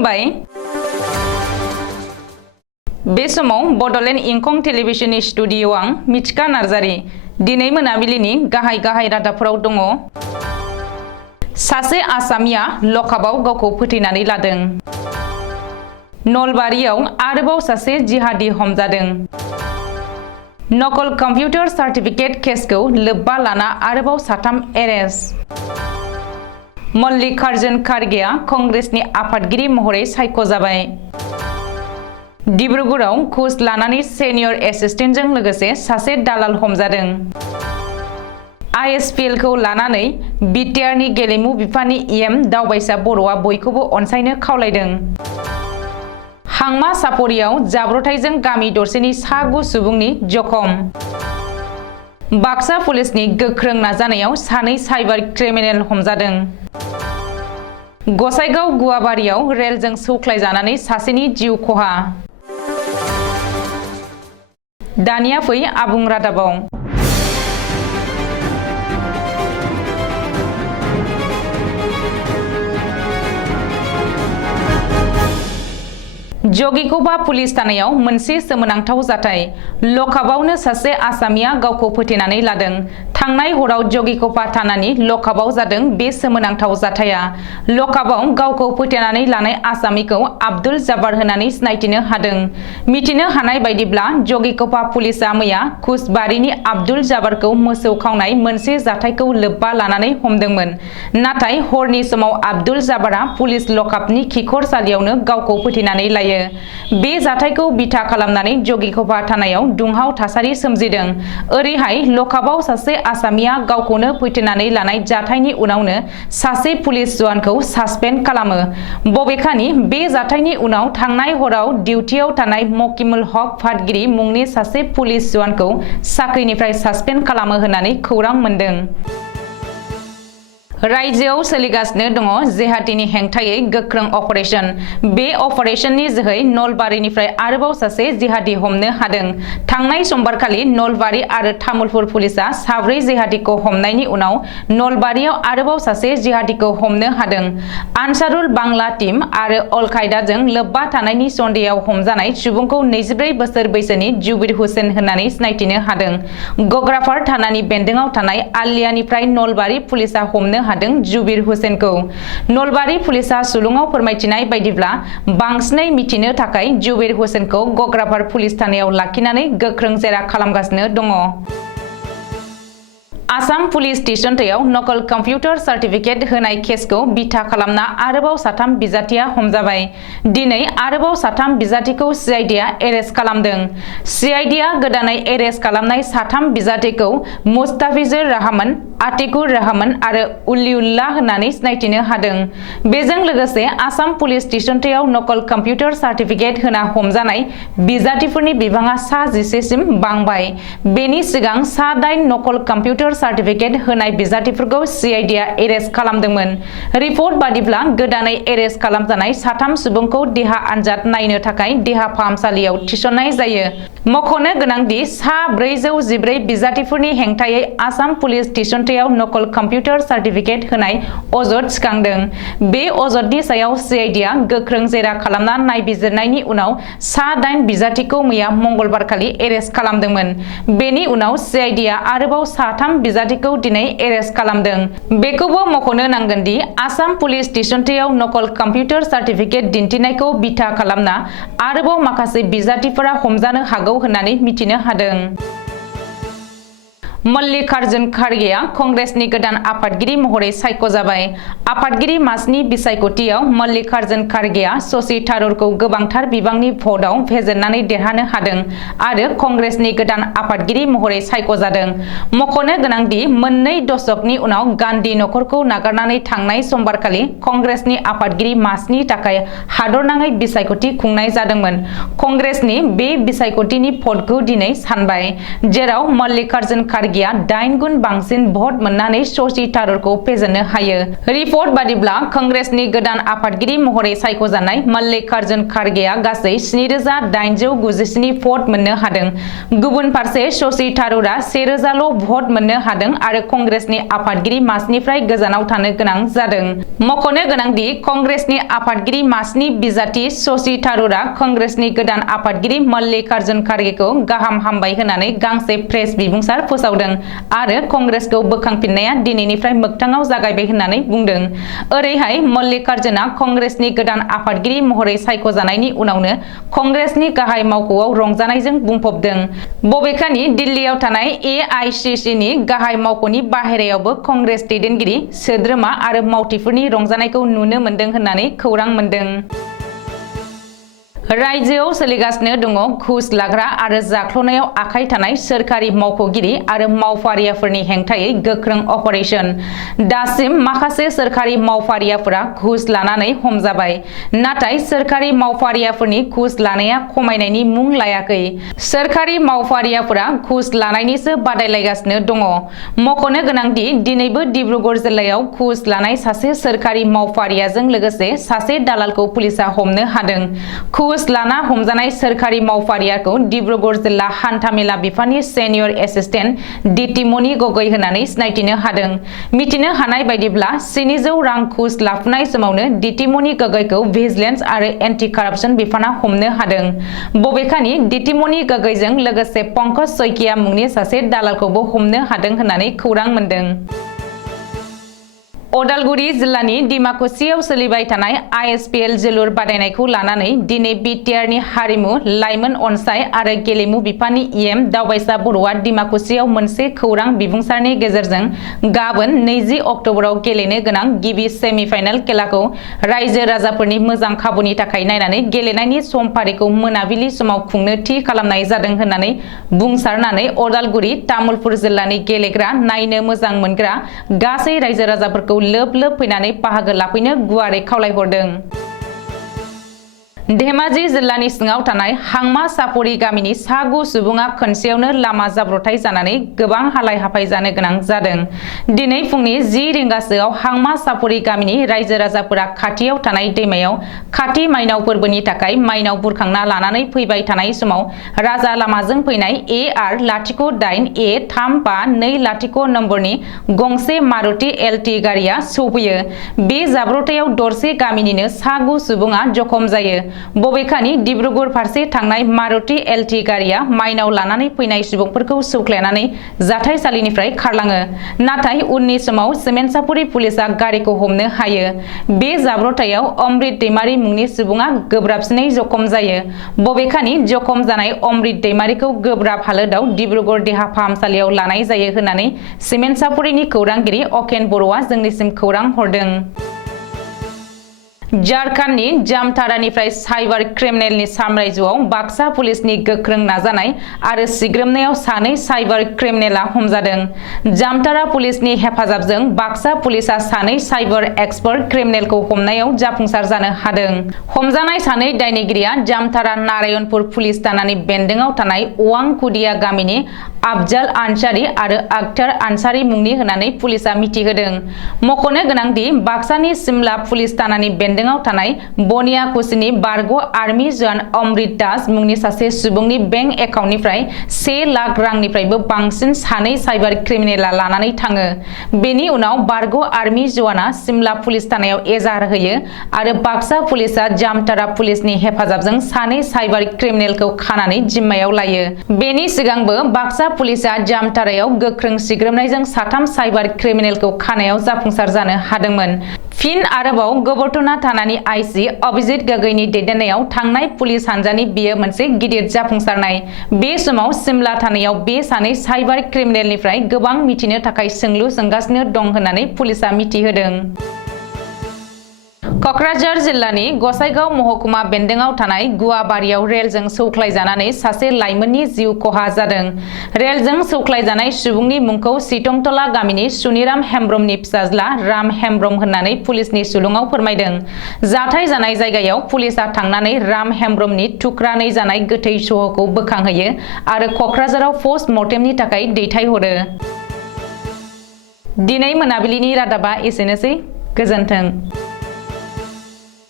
खुलुमबाय बे समाव बडलेण्ड इंखं टेलिभिजननि स्टुडिअ आं मिथिका नार्जारी दिनै मोनाबिलिनि गाहाय रादाबफोराव दङ। सासे आसामिया लकआपआव गावखौ फोथैनानै लादों। नलबारियाव आरोबाव सासे जिहादी हमजादों। नकल कम्पिउटार सार्टिफिकेट केसखौ लोब्बा लाना आरोबाव साथाम एरेस्ट। मल्लिकार्जुन खारगेआ कंग्रेसनि आफादगिरि महरै सायख'जाबाय। डिब्रुगड़आव घुस लानानै सेनियर एसिस्टेन्टजों लोगोसे सासे दालाल हमजादों। ISPL खौ लानानै बिटिआरनि गेलेमु बिफाननि EM दावबायसा बर'आ बयखौबो अनसायनो खावलायदों। हांमा सापरियाव जाब्रथायजों गामि दरसेनि सा 9 सुबुंनि जखम। बाक्सा पुलिसनि गोख्रों नाजानायाव सानै साइबार क्रिमिनेल हमजादों। गसाइगाव गुवाबारियाव रेलजों सौख्लायजानानै सासेनि जिउ खहा। दानिया फै आबुं रादाबाव। जगिघोपा पुलिस थानायाव मोनसे सोमोनांथाव जाथाय। लकआपआवनो सासे आसामिया गावखौ फोथैनानै लादों। थांनाय हराव जगिघोपा थानानि लकआपआव जादों बे सोमोनांथाव जाथाया। लकआपआव गावखौ फोथैनानै लानाय आसामिखौ आब्दुल जाबार होननानै सिनायथिनो हादों। मिथिनो हानाय बायदिब्ला जगिघोपा पुलिसआ मैया घुसबारिनि आब्दुल जाबारखौ मोसौ खावनाय मोनसे जाथायखौ लोब्बा लानानै हमदोंमोन। नाथाय हरनि समाव आब्दुल जाबारआ पुलिस लकआपनि खिखरसालियावनो गावखौ फोथैनानै लायो। बे जाथायखौ बिथा खालामनानै जगिघोपा थानायाव दुंहाव थासारि सोमजिदों। ओरैहाय लकआपआव सासे आसामिया गावखौनो फोथैनानै लानाय जाथायनि उनावनो सासे पुलिस जवानखौ सासपेन्ड खालामो। बबेखानि बे जाथायनि उनाव थांनाय हराव डिउटियाव थानाय मकिमुल हक फातगिरि मुंनि सासे पुलिस जवानखौ साख्रिनिफ्राय सासपेन्ड खालामो होननानै खौरां मोन्दों। रायजोआव सोलिगासिनो दङ जिहादीनि हेंथायै गोख्रों अपारेशन। बे अपारेशननि जोहै नलबारिनिफ्राय आरोबाव सासे जिहादी हमनो हादों। थांनाय समबारखालि नलबारि आरो तामुलपुर पुलिसआ साब्रै जिहादीखौ हमनायनि उनाव नलबारियाव आरोबाव सासे जिहादीखौ हमनो हादों। आनसारुल बांला टीम आरो अल कायदाजों लोब्बा थानायनि सन्देहआव हमजानाय सुबुंखौ 24 बोसोर बैसोनि जुबिर हुसेन होननानै सिनायथिनो हादों। गग्राफार थानानि बेन्दोंआव थानाय आलियानिफ्राय नलबारि पुलिसआ हमनो हादों जुबिर हुसेनखौ। नलबारि पुलिसआ सुलुङाव फोरमायथिनाय बायदिब्ला बांसिनै मिथिनो थाखाय जुबिर हुसेनखौ गग्राफार पुलिस थानायाव लाखिनानै गोख्रों जेरा खालामगासिनो दङ। आसाम पुलिस थिसनथायाव नकल कम्पिउटार सार्टिफिकेट होनाय केसखौ बिथा खालामना आरोबाव साथाम बिजाथिया हमजाबाय। दिनै आरोबाव साथाम बिजाथिखौ CIDआ एरेस्ट खालामदों। CIDआ गोदानै एरेस्ट खालामनाय साथाम बिजाथिखौ मुस्ताफिजुर रहमान, आतिकुर रहमान आरो उलिउल्लाह होननानै सिनायथिनो हादों। बेजों लोगोसे आसाम पुलिस थिसनथायाव नकल कम्पिउटार सार्टिफिकेट होना हमजानाय बिजाथिफोरनि बिबाङा सा 11 सिम बांबाय। बेनि सिगां सा 8 नकल कम्पिउटार सार्टिफिकेट होनाय बिजाथिफोरखौ CIDआ एरेस्ट खालामदोंमोन। रिपर्ट बादिब्ला गोदानै एरेस्ट खालामजानाय साथाम सुबुंखौ देहा आनजाद नायनो थाखाय देहा फाहामसालियाव थिसननाय जायो। मख'नो गोनांदि सा 414 बिजाथिफोरनि हेंथायै आसाम पुलिस थिसनथायाव नकल कम्पिउटार सार्टिफिकेट होनाय अजद थिखांदों। बे अजदनि सायाव CIDआ गोख्रों जेरा खालामना नायबिजिरनायनि उनाव सा 8 बिजाथिखौ मैया मंगलबारखालि एरेस्ट खालामदोंमोन। बेनि उनाव CIDआ आरोबाव साथाम बिजाथिखौ दिनै एरेस्ट खालामदों। बेखौबो मख'नो नांगोन दि आसाम पुलिस थिसनथायाव नकल कम्पिउटार सार्टिफिकेट दिन्थिनायखौ बिथा खालामना आरोबाव माखासे बिजाथिफोरा हमजानो हागौ होननानै मिथिनो हादों। मल्लिकार्जुन खारगेआ कंग्रेसनि गोदान आफादगिरि महरै सायख'जाबाय। आफादगिरि मासिनि बिसायख'थियाव मल्लिकार्जुन खारगेआ शशि थारुरखौ गोबांथार बिबांनि भटआव फेजेननानै देरहानो हादों आरो कंग्रेसनि गोदान आफादगिरि महरै सायख'जादों। मख'नो गोनांदि मोननै दशकनि उनाव गान्धी नखरखौ नागारनानै थांनाय समबारखालि कंग्रेसनि आफादगिरि मासिनि थाखाय हादरनाङै बिसायख'थि खुंनाय जादोंमोन। कंग्रेसनि बे बिसायख'थिनि भटखौ दिनै सानबाय, जेराव मल्लिकार्जुन खारगे खारगेया 8 गुन बांसिन भट मोननानै शशि थारूरखौ फेजेननो हायो। रिपर्ट बादिब्ला कंग्रेसनि गोदान आफादगिरि महरै सायख'जानाय मल्लिकार्जुन खारगेया गासै 7,897 भट मोननो हादों। गुबुन फारसे शशि थारूरआ 1,000ल' भट मोननो हादों आरो कंग्रेसनि आफादगिरि मासिनिफ्राय गोजानाव थानो गोनां जादों। मख'नो गोनांदि कंग्रेसनि आफादगिरि मासिनि बिजाथि शशि थारूरआ कंग्रेसनि गोदान आफादगिरि मल्लिकार्जुन खारगेखौ गाहाम हामबाय होनानै गांसे प्रेस बिबुंसार फोसावदों आरो कंग्रेसखौ बोखांफिननाया दिनैनिफ्राय मोगथाङाव जागायबाय होननानै बुंदों। ओरैहाय मल्लिकार्जुनआ कंग्रेसनि गोदान आफादगिरि महरै सायख'जानायनि उनावनो कंग्रेसनि गाहाय मावख'आव रंजानायजों बुंफबदों। बबेखानि दिल्लीयाव थानाय AICCनि गाहाय मावख'नि बाहेरायावबो कंग्रेस दैदेनगिरि, सोद्रोमा आरो मावथिफोरनि रंजानायखौ नुनो मोनदों होननानै खौरां मोनदों। रायजोआव सोलिगासिनो दङ घुस लाग्रा आरो जाख्ल'नायाव आखाइ थानाय सोरखारि मावख'गिरि आरो मावफारियाफोरनि हेंथायै गोख्रों अपारेशन। दासिम माखासे सोरखारि मावफारियाफोरा घुस लानानै हमजाबाय, नाथाय सोरखारि मावफारियाफोरनि घुस लानाया खमायनायनि मुं लायाखै। सोरखारि मावफारियाफोरा घुस लानायनिसो बादायलायगासिनो दङ। मख'नो गोनांदि दिनैबो डिब्रुगड़ जिल्लायाव घुस लानाय सासे सोरखारि मावफारियाजों लोगोसे सासे दालालखौ पुलिसा हमनो हादों। घुस लाना हमजानाय सोरखारि मावफारियाखौ डिब्रुगड़ जिल्ला हान्थामेला बिफाननि सेनियर एसिस्टेन्ट दितिमनि गगৈ होननानै सिनायथिनो हादों। मिथिनो हानाय बायदिब्ला 700 रां घुस लाफुनाय समावनो दितिमनि गगैखौ भिजिलेन्स आरो एन्टि कारापसन बिफाना हमनो हादों। बबेखानि दितिमनि गगैजों लोगोसे पंकज शइकिया मुंनि सासे दालालखौबो हमनो हादों होननानै खौरां मोनदों। अदालगुरि जिल्लानि डिमाकुसियाव सोलिबाय थानाय ISPL जोलुर बादायनायखौ लानानै दिनै बिटिआरनि हारिमु, लाइमोन अनसाय आरो गेलेमु बिफाननि EM दावबायसा बर'आ डिमाकुसियाव मोनसे खौरां बिबुंसारनि गेजेरजों गाबोन 20 अक्ट'बराव गेलेनो गोनां गिबि सेमि-फाइनाल खेलाखौ रायजो राजाफोरनि मोजां खाबुनि थाखाय नायनानै गेलेनायनि समफारिखौ मोनाबिलि समाव खुंनो थि खालामनाय जादों होननानै बुंसारनानै अदालगुरि, तामुलपुर जिल्लानि गेलेग्रा, नायनो मोजां मोनग्रा गासै रायजो राजाफोरखौ लोब लोब फैनानै बाहागो लाफैनो गुवारै खावलायहरदों। धेमाजि जिल्लानि सिङाव थानाय हांमा सापरि गामिनि सा 9 सुबुङा खनसेयावनो लामा जाब्रथाय जानानै गोबां हालाय-हाफाय जानो गोनां जादों। दिनै फुंनि 10 रिंगासोआव हांमा सापरि गामिनि रायजो राजाफोरा खाथियाव थानाय दैमायाव खाथि माइनाव फोरबोनि थाखाय माइनाव बुरखांना लानानै फैबाय थानाय समाव राजा लामाजों फैनाय AR08A3520 नम्बरनि गंसे मारुति LT गारिया सौफैयो। बे जाब्रथायाव दरसे गामिनिनो सा 9 सुबुङा जखम जायो। बबेखानि डिब्रुगड़ फारसे थांनाय मारुति LT गारिया माइनाव लानानै फैनाय सुबुंफोरखौ सौख्लायनानै जाथायसालिनिफ्राय खारलाङो। नाथाय उननि समाव सिमेन्टसापरि पुलिसा गारिखौ हमनो हायो। बे जाब्रथायाव अमृत दैमारी मुंनि सुबुङा गोब्राबसिनै जखम जायो। बबेखानि जखम जानाय अमृत दैमारीखौ गोब्राब हालोदाव डिब्रुगड़ देहा फाहामसालियाव लानाय जायो होननानै सिमेन्टसापरिनि खौरांगिरि अकेन बर'आ जोंनिसिम खौरां हरदों। झारखंडनि जामतारानिफ्राय साइबार क्रिमिनेलनि साम्रायजोआव बाक्सा पुलिसनि गोख्रों नाजानाय आरो सिग्रोमनायाव सानै साइबार क्रिमिनेला हमजादों। जामतारा पुलिसनि हेफाजाबजों बाक्सा पुलिसा सानै साइबार एक्सपार्ट क्रिमिनेलखौ हमनायाव जाफुंसार जानो हादों। हमजानाय सानै दायनिगिरिया जामतारा नारायणपुर पुलिस थानानि बेन्दोंआव थानाय अवांकुदिया गामिनि आफजाल आनसारी आरो आख्तार आनसारी मुंनि होननानै पुलिसा मिथिहोदों। मख'नो गोनांदि बाक्सानि सिमला पुलिस थानानि बेन्दोंआव थानाय बनियाकुसिनि बारग' आर्मी जवान अमृत दास मुंनि सासे सुबुंनि बेंक एकाउन्टनिफ्राय 1 लाख रांनिफ्रायबो बांसिन सानै साइबार क्रिमिनेला लानानै थाङो। बेनि उनाव बारग' आर्मी जवाना सिमला पुलिस थानायाव एजाहार होयो आरो बाक्सा पुलिसा जामतारा पुलिसनि हेफाजाबजों सानै साइबार क्रिमिनेलखौ खानानै जिम्मायाव लायो। बेनि सिगांबो बाक्सा पुलिसा जामतारायाव गोख्रों सिग्रोमनायजों साथाम साइबार क्रिमिनेलखौ खानायाव जाफुंसार जानो हादोंमोन। फिन आरोबाव गोबर्धना थानानि आइसि अभिजित गगैनि दैदेननायाव थांनाय पुलिस हान्जानि बेयो मोनसे गिदिर जाफुंसारनाय। बे समाव सिमला थानायाव बे सानै साइबार क्रिमिनेलनिफ्राय गोबां मिथिनो थाखाय सोंलु सोंगासिनो दं होननानै पुलिसा मिथिहोदों। कक्राझार जिल्लानि गसाइगाव महकुमा बेन्दोंआव थानाय गुवाबारियाव रेलजों सौख्लायजानानै सासे लाइमोननि जिउ खहा जादों। रेलजों सौख्लायजानाय सुबुंनि मुंखौ सिटंतला गामिनि सुनिराम हेम्ब्रमनि फिसाज्ला राम हेम्ब्रम होननानै पुलिसनि सुलुङाव फोरमायदों। जाथाय जानाय जायगायाव पुलिसा थांनानै राम हेम्ब्रमनि थुख्रानै जानाय गोथै सह'खौ बोखांहोयो आरो कक्राझाराव पस्ट मर्टेमनि थाखाय दैथायहरो। दिनै मोनाबिलिनि रादाबा एसेनोसै। गोजोन्थों।